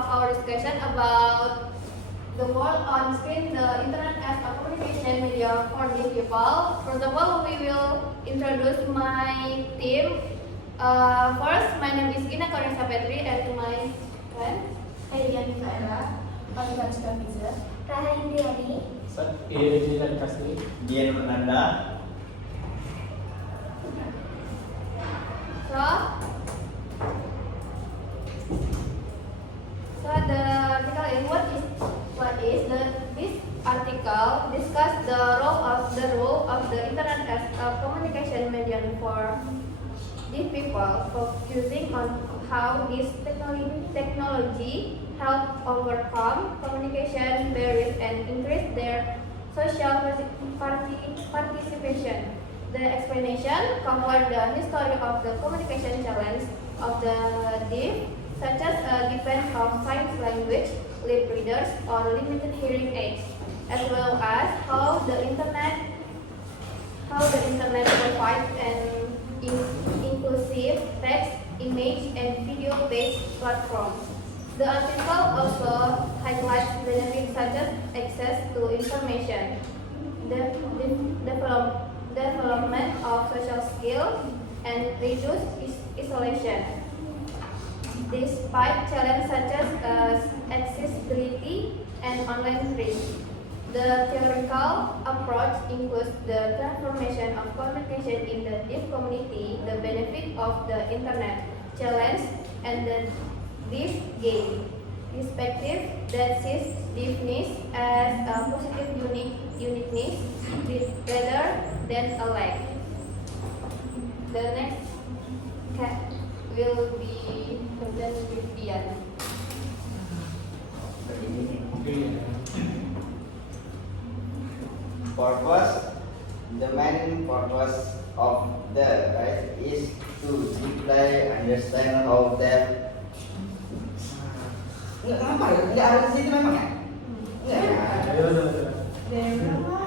of our discussion about the world on screen, the internet as a communication media for the people. First of all, we will introduce my team. First, my name is Gina Korinsa Petri, and my friend Elian Mikaela, Panggilan Skafiza, Raha Indriani, Jilan Kasmi, Dian Fernanda. So the article is this article discuss the role of the internet as a communication medium for these people, focusing on how this technology help overcome communication barriers and increase their social participation. The explanation covered the history of the communication challenge of the deaf, such as defense of sign language, lip readers, or limited hearing aids, as well as how the internet provides an inclusive text, image, and video-based platform. The article also highlights benefits such as access to information, development of social skills, and reduced isolation. Despite challenges such as accessibility and online risk, the theoretical approach includes the transformation of communication in the deaf community, the benefit of the internet, challenge, and the deaf gain perspective that sees deafness as a positive uniqueness rather than a lack. The next will be presented with Dian. Purpose. The main purpose of the right is to display, understand how deaf. Kenapa ya? Nggak ada di situ memang ya?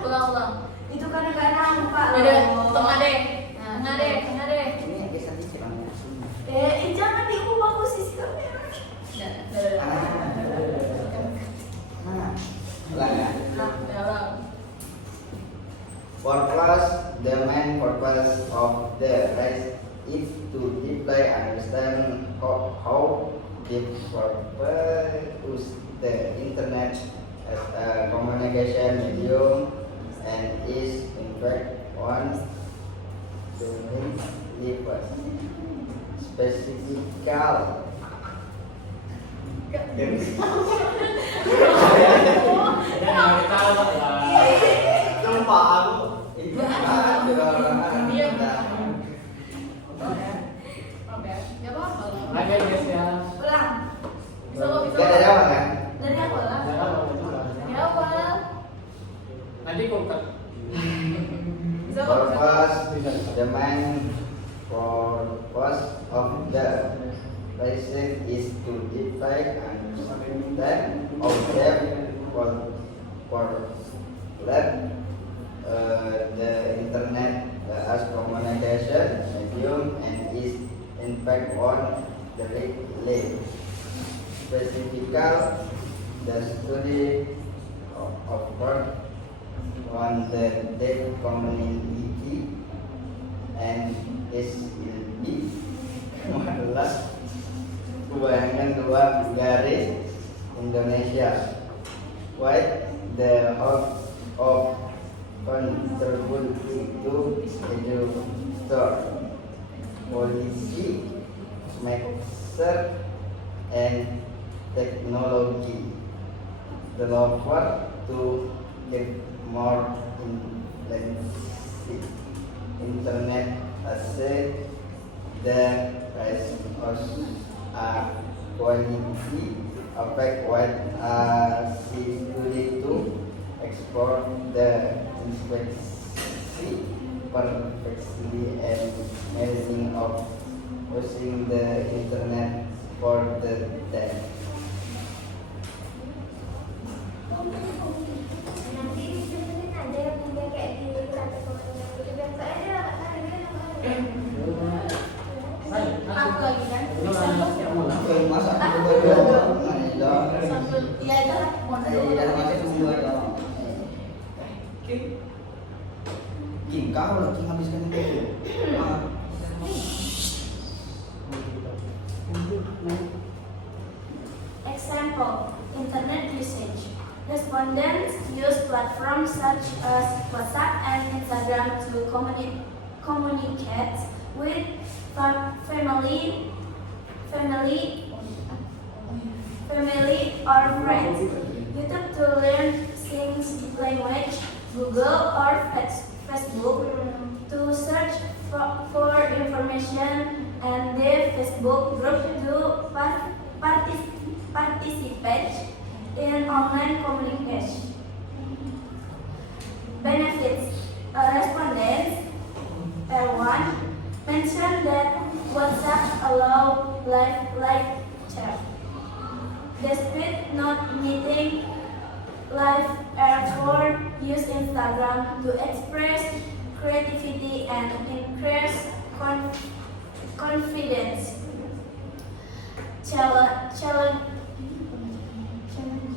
Ulang. itu kan negara lupa Ada, tengah deh. Tengah deh. Ini yang biasa di Jepang ya. jangan diubah posisi kamera. Mana? Ulang ya. Ulang. Purpose. The main purpose of the right is to display, understand how use the internet as a communication medium and is in fact one to make difference. Specific Lupa aku. Gak apa-apa. Oke guys ya. Ulang. Gak ada jawab kan? Dari awal lah. Jangan lupa juga. Dari awal. Nanti kok Purpose. The main purpose of the lesson is to define and understand object for the internet as communication medium and is in fact on the link. Specifically, the study of work on the deaf community and SLB adalah kebanyakan dua garis Indonesia. What the hope of contributing to educator, policy, maker, and technology. The offer to get more internet access, the rise of quality affect what security to export the inspection perfectly and managing of using the internet for the deaf. Nanti disebutin aja yang punya kayak di lantai komentar gitu biar saya Aku lagi kan. Masa aku Iya itu lah. Di dalam hati semua dong. Kim, kau loh, Kim habiskan itu. Example, internet usage. Respondents use platforms such as WhatsApp and Instagram to communicate with family or friends. YouTube to learn things language. Google or Facebook to search for information, and the Facebook group to participate in online communication. Benefits. Respondents L1 mentioned that WhatsApp allow live chat. Despite not meeting live airport, use Instagram to express creativity and increase confidence.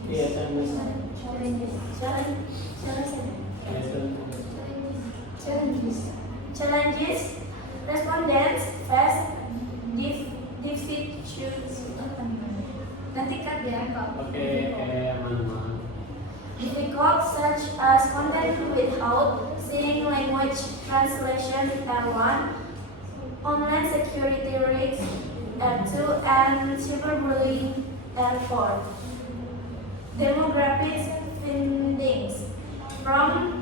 Iya, SMS. Challenges. Respondents face difficulties. Nanti kan diangkat. Oke, aman-aman. Difficult such as content without seeing language translation L1, online security risks L2, and cyberbullying L4. Demographics findings from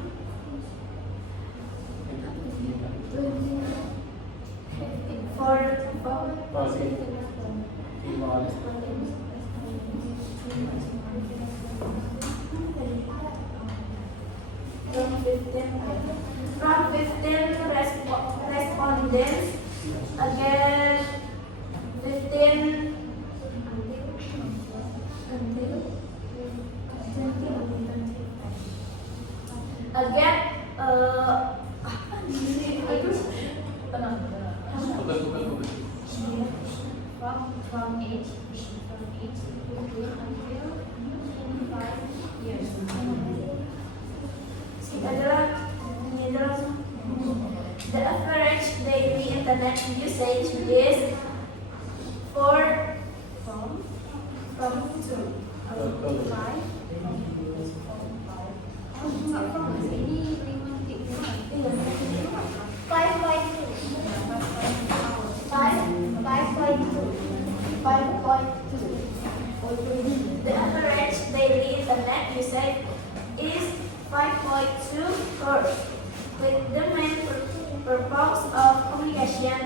From 15 respondents, again 15 again Tenang. Bukan. From age 15 until 25 years. ini adalah the average daily internet usage is from 2 The average daily internet usage is 5.2 hours, with the main purpose of communication,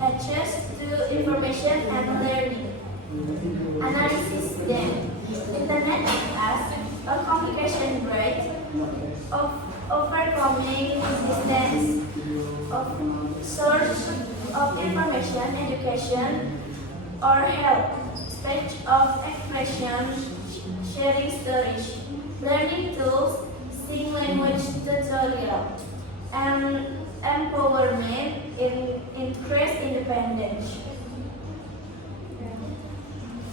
access to information and learning. Analysis then. Internet as a communication bridge of overcoming distance, of source of information, education, or help, speech of expression, sharing stories, learning tools, sing language tutorial, and empowerment in increase independence.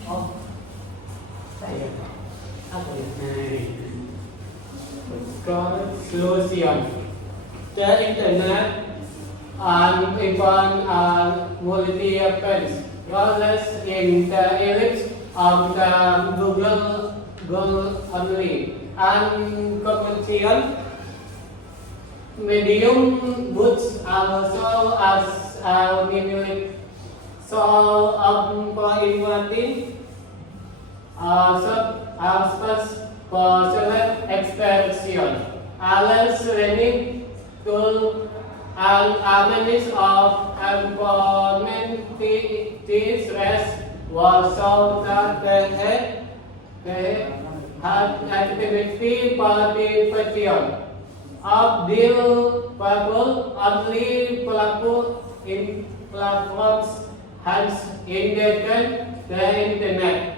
Oh. Saya. Apa ya? Conclusion. The internet and even multi-page roles in the ellipse of the Google only and communication medium which also as a mimic so employment space for select expression. Alan's learning tool and a means of employment rest was so that they had activity participation of deal people only pelaku in platforms has indicated the internet.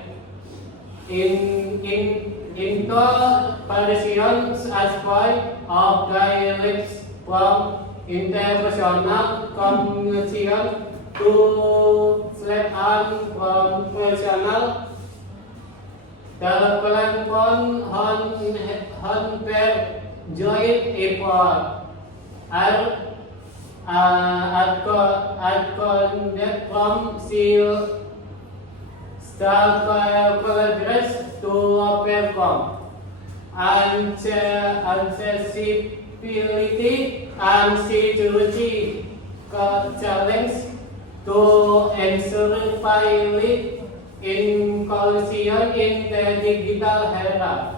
In comparisons aspect of dialects from interpersonal communication to flat and from personal The platform on per joint effort are conducted from staff collaborators to perform accessibility and security challenge to ensure pilot inclusion in the digital era.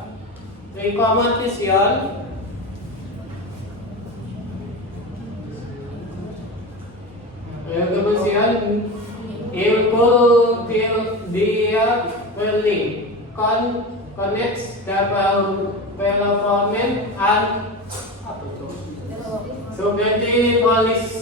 Recommendation. Recommendation include learning, connects development and security policy.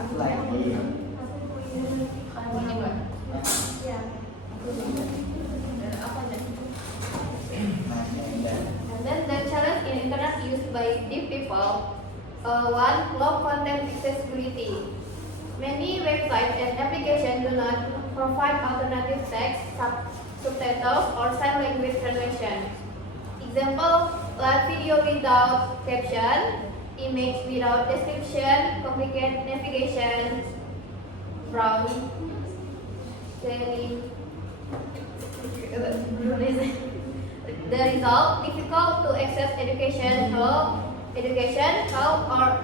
Aku lagi. And then the challenge in internet used by deaf people. One, low content accessibility. Many websites and applications do not provide alternative text, subtitles, or sign language translation. Example, live video without caption, image without description, complicated navigation, browsing, the result, difficult to access education, help, or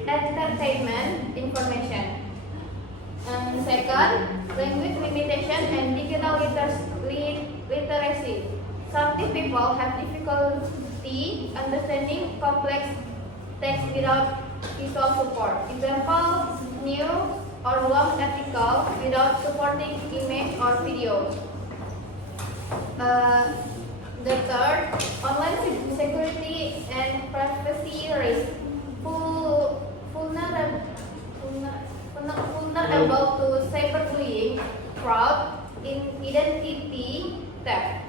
entertainment information. And second, language limitation and digital literacy. Some deaf people have difficulty understanding complex text without visual support. Example, news or long article without supporting image or video. The third, online security and privacy risk. Vulnerable to cyberbullying, fraud, identity theft,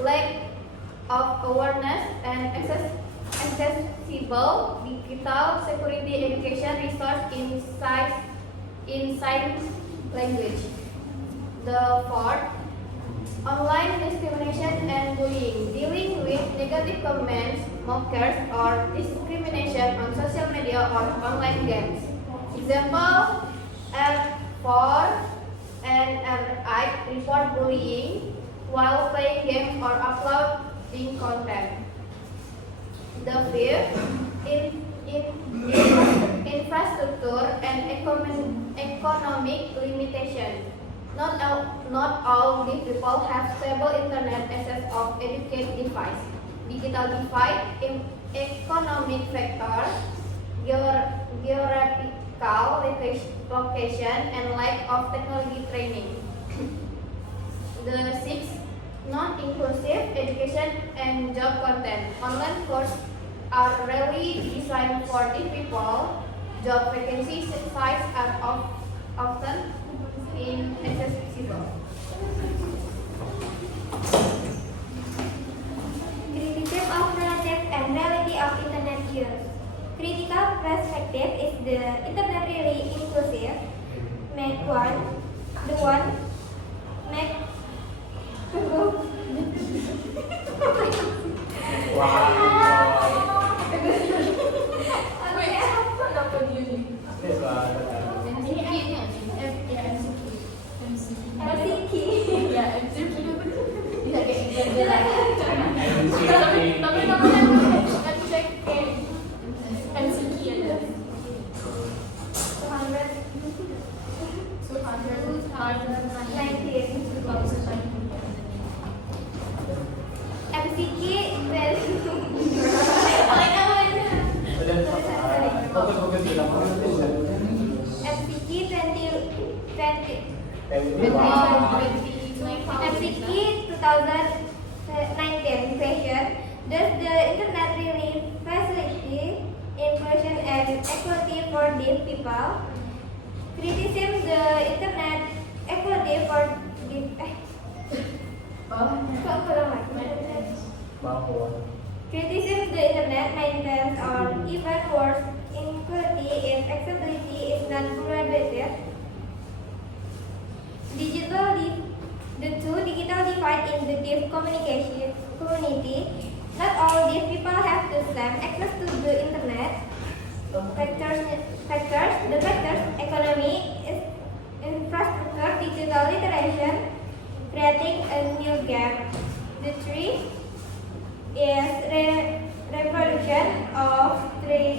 lack of awareness, and accessible digital security education resource in sign language. The fourth, online discrimination and bullying, dealing with negative comments, mockers, or discrimination on social media or online games. Example, F4 and R8 report bullying while playing games or uploading content. The fifth, infrastructure and economic limitation. Not all these people have stable internet access of educated device. Digital divide, economic factors, geographical location, and lack of technology training. The sixth, non-inclusive education and job content. Online courses are rarely designed for deaf people. Job vacancy sites are often inaccessible. Criticism of knowledge and reality of internet use. Critical perspective is the internet really inclusive? Make MCQ 2019 question: does the internet really facilitate inclusion and equality for deaf people? Criticism the internet equality for deaf. Criticism the internet maintains even worse, inequality in accessibility is not graduated. The two digital divide in the deaf communication community. Not all deaf people have the same access to the internet. The factors economy, infrastructure, digital literacy, creating a new gap. The three is revolution of three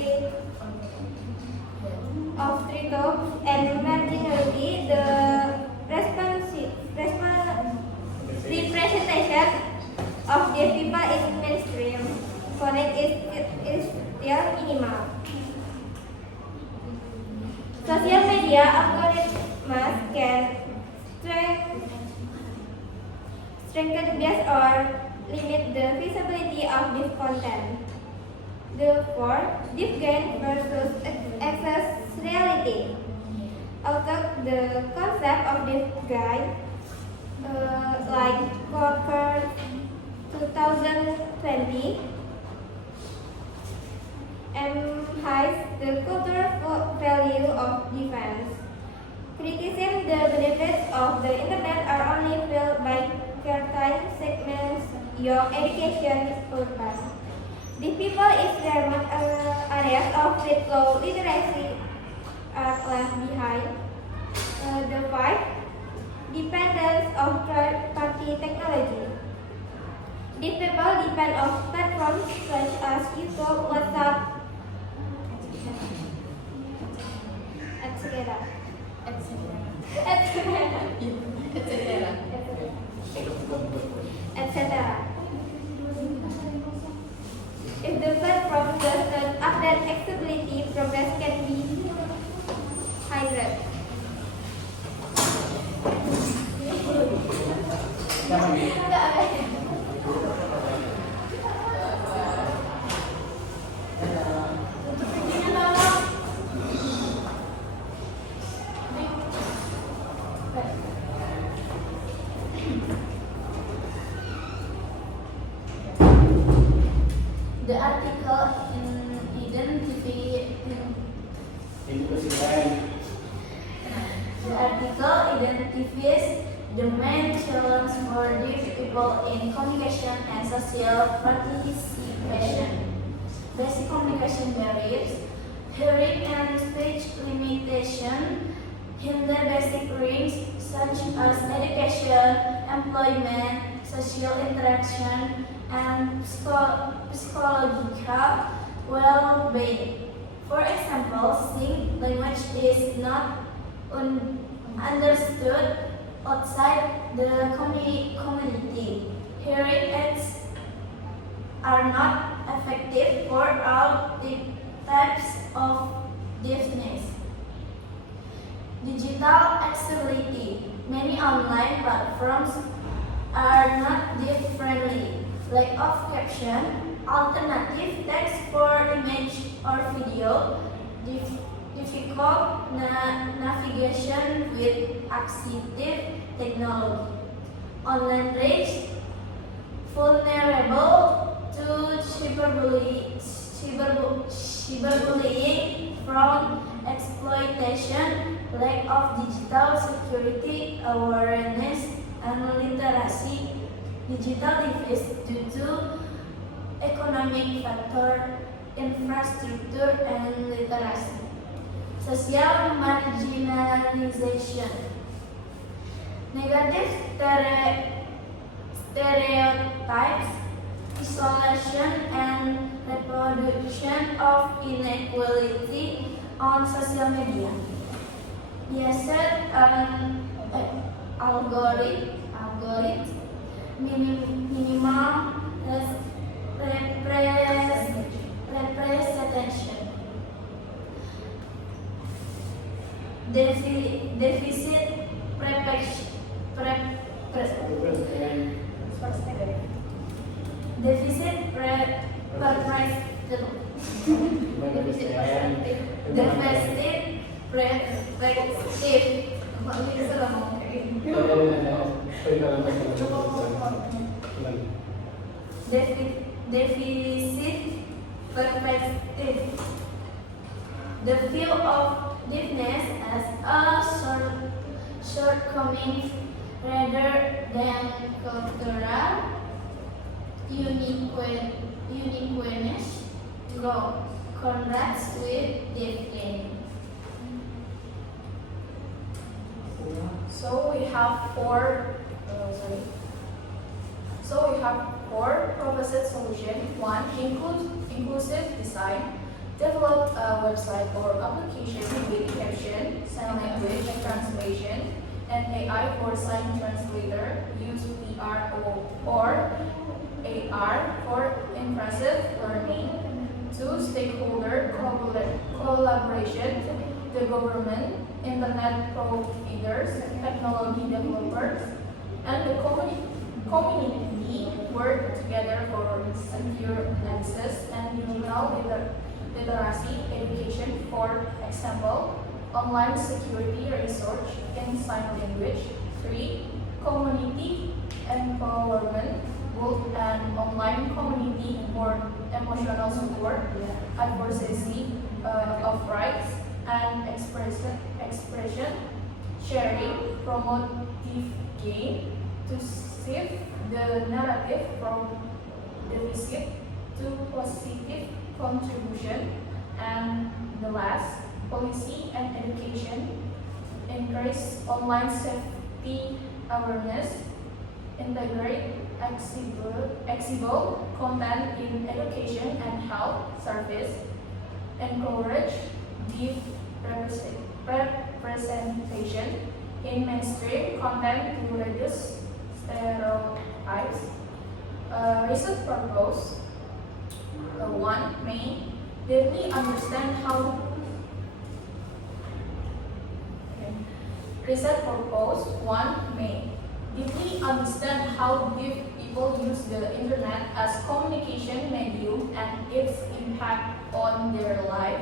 groups and marginality. The representation of deaf people in mainstream connect is still minimal. Social media algorithms can strengthen bias or limit the visibility of deaf content. Therefore, deaf gain versus access reality. Although the concept of deaf gain, like Walker 2020, emphasizes the cultural value of defense. Criticism the benefits of the internet are only felt by certain segments your education purpose. The people is remote areas of with low literacy are left behind. The five dependence of third-party technology. These people depend on platforms such as YouTube, WhatsApp, etc. etc. If the platform does not update accessibility, progress can be hindered. The article identifies the main challenges for deaf people in communication and social participation. Basic communication barriers, hearing and speech limitation, hinder basic rights such as education, employment, social interaction, and psychological well-being. For example, sing language is not understood outside the community. Hearing aids are not effective for all the types of deafness. Digital accessibility. Many online platforms are not deaf-friendly. Lack of caption, alternative text for image or video, difficult navigation with assistive technology. Online race, vulnerable to cyberbullying from exploitation, lack of digital security awareness and literacy. Digital device due to economic factor, infrastructure, and literacy. Social marginalization. Negative stereotypes, isolation, and reproduction of inequality on social media. Biased algorithm, minimal representation. Deficit perspective. the view of deafness as a shortcoming rather than cultural uniqueness contrasts with deaf learning. So we have four proposed solutions. One, inclusive design. Develop a website or application with caption, sign language translation, and AI for sign translator. Use VR or AR for immersive learning. Two, stakeholder collaboration. The government, internet providers, technology developers, and the community work together for secure access and digital literacy education. For example, online security research in sign language. 3. Community empowerment, both an online community for emotional support, advocacy of rights and expression, sharing, promotive gain to shift the narrative from deficit to positive contribution. And the last, policy and education, increase online safety awareness, integrate accessible content in education and health service, encourage deaf representation in mainstream content to reduce stereotypes. Research purpose. One, may deeply understand how. Research purpose. One, may deeply understand how deaf people use the internet as communication medium and its impact on their life.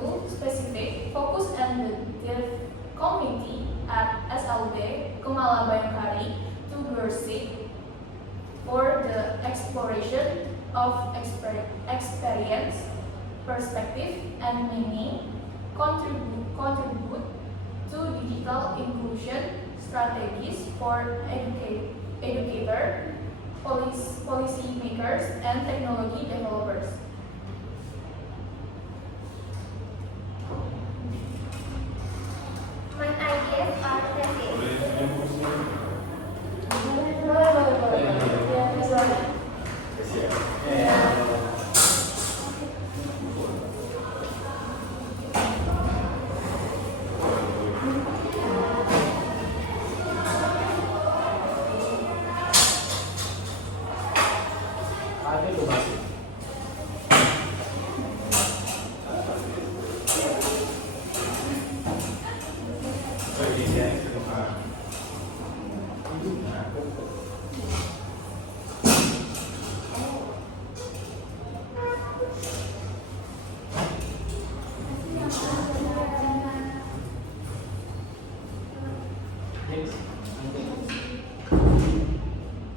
2. Specific, focus on the deaf community at SLB Kumala Bayangkari to Gresik for the exploration of experience, perspective, and meaning, contribute to digital inclusion strategies for educator, policy makers, and technology developers. My ideas are thesis. Ada itu masih.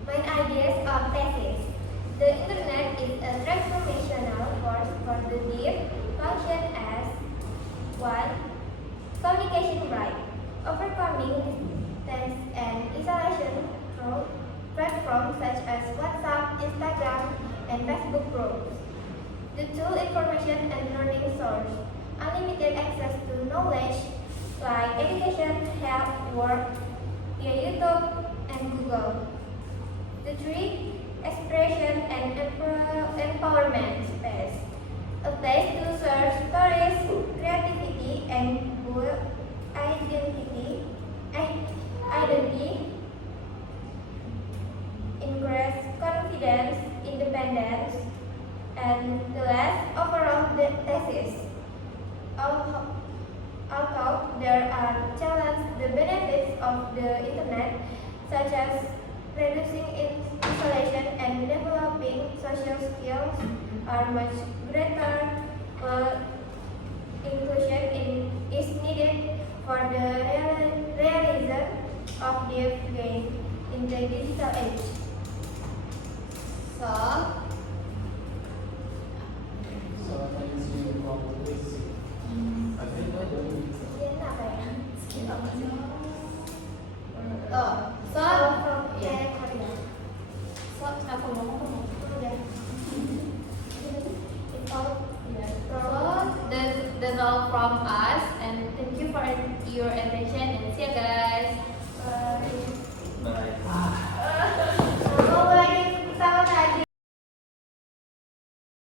My ideas are thesis. The internet is a transformational force for the deaf, function as 1. Communication right, overcoming distance and isolation through platforms such as WhatsApp, Instagram, and Facebook groups. The 2. Information and learning source, unlimited access to knowledge like education, health, work, via YouTube and Google. The 3. Expression and empowerment space, a place to share stories, creativity, and build identity, increase confidence, independence, and the last, overall the thesis. Although there are challenges, the benefits of the internet, such as reducing isolation and developing social skills, are much greater. Inclusion is needed for the realization of deaf gain in the digital age. So, So, thank you for this. Oh, so from yeah. Korea. So aku ngomong